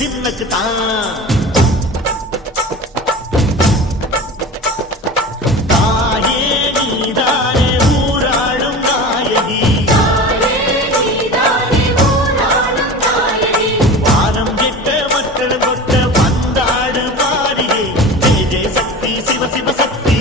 தின்னக்கு தான் தாயே நீதானே ஊராளும் நாயகி வானம் கெட்ட மக்கள் கொட்ட வந்தாடு மாறியே ஜெய ஜெய சக்தி சிவ சிவ சக்தி